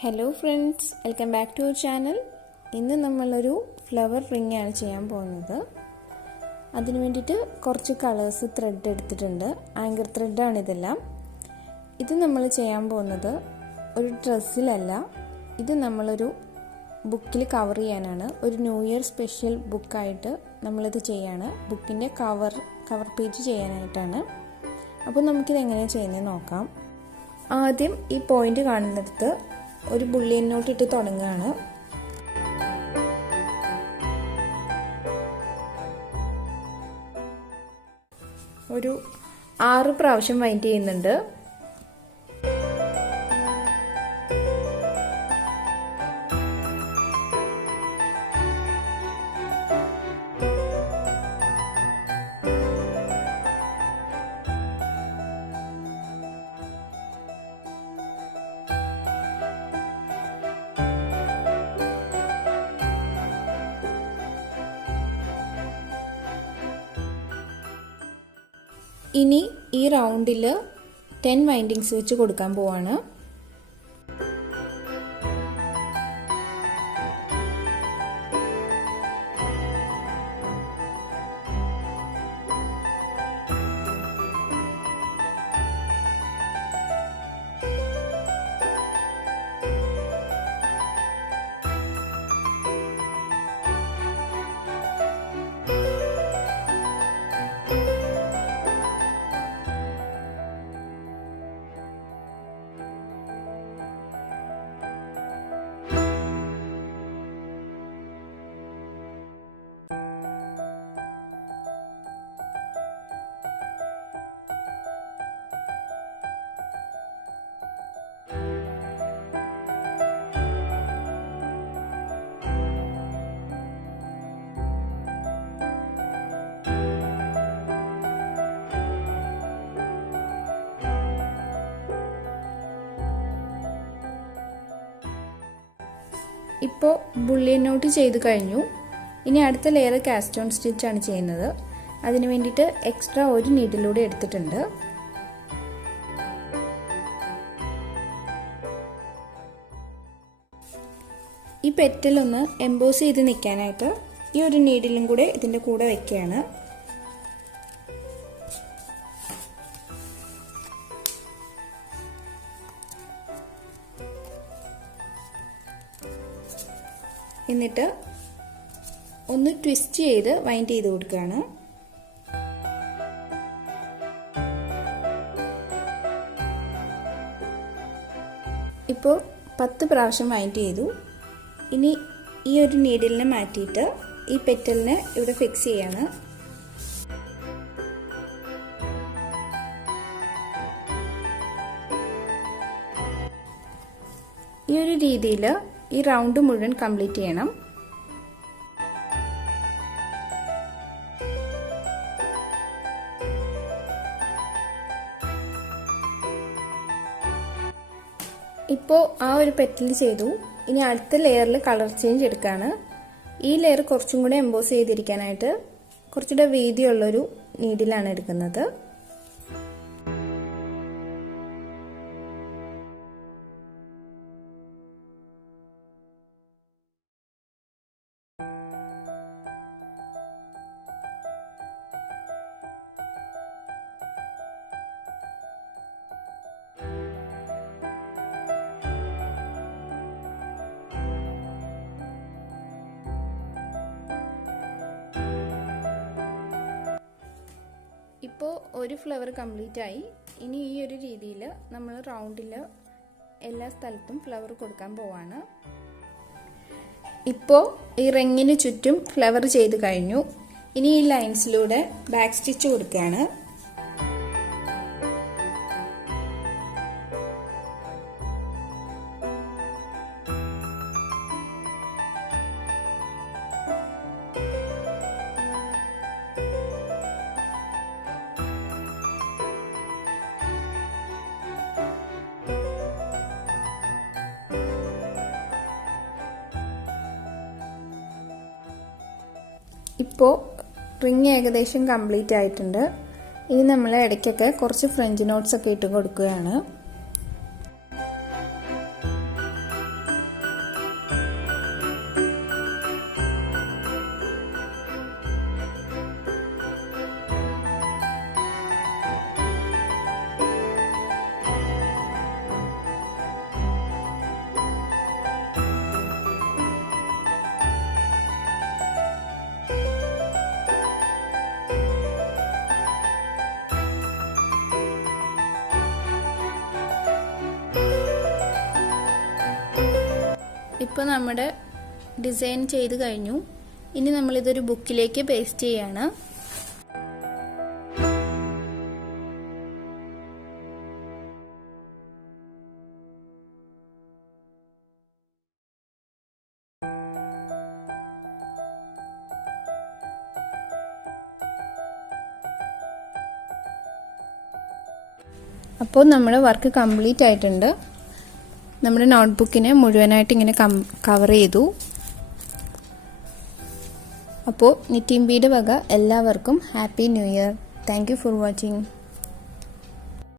Hello friends, welcome back to our channel. ഇന്ന് നമ്മളൊരു flower ring ആണ് ചെയ്യാൻ പോകുന്നത്. അതിനു വേണ്ടിയിട്ട് കുറച്ച് കളേഴ്സ് ത്രെഡ് എടുത്തിട്ടുണ്ട്. ആങ്കർ ത്രെഡാണ് ഇതെല്ലാം. ഇത് നമ്മൾ ചെയ്യാൻ പോകുന്നത് ഒരു ഡ്രസ്സിലല്ല, ഇത് നമ്മളൊരു ബുക്കിൽ കവർ ചെയ്യാനാണ്. ഒരു ന്യൂ ഇയർ സ്പെഷ്യൽ ബുക്കായിട്ട് നമ്മളിത് ചെയ്യാണ്. ബുക്കിൻ്റെ കവർ പേജ് ചെയ്യാനായിട്ടാണ്. അപ്പോൾ നമുക്കിത് എങ്ങനെയാണ് ചെയ്യുന്നത് നോക്കാം. ആദ്യം ഈ പോയിന്റ് കാണുന്നിടത്ത് ഒരു ബുള്ളിയൻ നോട്ട് ഇട്ട് തുടങ്ങുകയാണ്. ഒരു 6 പ്രാവശ്യം വൈൻഡ് ചെയ്യുന്നുണ്ട്. ഇനി ഈ റൗണ്ടിൽ 10 വൈൻഡിങ്സ് വെച്ച് കൊടുക്കാൻ പോവാണ്. ഇപ്പോൾ ബുള്ളിയൻ നോട്ട് ചെയ്ത് കഴിഞ്ഞു. ഇനി അടുത്ത ലെയർ കാസ്റ്റ് ഓൺ സ്റ്റിച്ചാണ് ചെയ്യുന്നത്. അതിന് വേണ്ടിയിട്ട് എക്സ്ട്രാ ഒരു നീഡിലൂടെ എടുത്തിട്ടുണ്ട്. ഈ പെറ്റലൊന്ന് എംബോസ് ചെയ്ത് നിൽക്കാനായിട്ട് ഈ ഒരു നീഡിലും കൂടെ ഇതിൻ്റെ കൂടെ വെക്കുകയാണ്. എന്നിട്ട് ഒന്ന് ട്വിസ്റ്റ് ചെയ്ത് വൈൻഡ് ചെയ്ത് കൊടുക്കുകയാണ്. ഇപ്പോൾ 10 പ്രാവശ്യം വൈൻഡ് ചെയ്തു. ഇനി ഈ ഒരു നീഡിലിനെ മാറ്റിയിട്ട് ഈ പെറ്റലിനെ ഇവിടെ ഫിക്സ് ചെയ്യാണ്. ഈ ഒരു രീതിയിൽ ഈ റൗണ്ട് മുഴുവൻ കംപ്ലീറ്റ് ചെയ്യണം. ഇപ്പോൾ ആ ഒരു പെറ്റൽ ചെയ്തു. ഇനി അടുത്ത ലെയറിൽ കളർ ചേഞ്ച് എടുക്കുകയാണ്. ഈ ലെയർ കുറച്ചും കൂടെ എംബോസ് ചെയ്തിരിക്കാനായിട്ട് കുറച്ചുകൂടെ വീതിയുള്ളൊരു നീഡിലാണ് എടുക്കുന്നത്. ഇപ്പോൾ ഒരു ഫ്ലവർ കംപ്ലീറ്റ് ആയി. ഇനി ഈ ഒരു രീതിയിൽ നമ്മൾ റൗണ്ടിൽ എല്ലാ സ്ഥലത്തും ഫ്ലവർ കൊടുക്കാൻ പോവാണ്. ഇപ്പോൾ ഈ റിങ്ങിന് ചുറ്റും ഫ്ലവർ ചെയ്ത് കഴിഞ്ഞു. ഇനി ഈ ലൈൻസിലൂടെ ബാക്ക് സ്റ്റിച്ച് കൊടുക്കുകയാണ്. ഇപ്പോൾ റിങ് ഏകദേശം കംപ്ലീറ്റ് ആയിട്ടുണ്ട്. ഇനി നമ്മൾ ഇടയ്ക്കൊക്കെ കുറച്ച് ഫ്രഞ്ച് നോട്ട്സ് ഒക്കെ ഇട്ട് കൊടുക്കുകയാണ്. ഇപ്പോൾ നമ്മുടെ ഡിസൈൻ ചെയ്ത് കഴിഞ്ഞു. ഇനി നമ്മളിതൊരു ബുക്കിലേക്ക് പേസ്റ്റ് ചെയ്യാണ്. അപ്പോൾ നമ്മുടെ വർക്ക് കംപ്ലീറ്റ് ആയിട്ടുണ്ട്. നമ്മുടെ നോട്ട്ബുക്കിനെ മുഴുവനായിട്ട് ഇങ്ങനെ കവർ ചെയ്തു. അപ്പോൾ നിറ്റിംഗ് ബീയുടെ വക എല്ലാവർക്കും happy new year. Thank you for watching.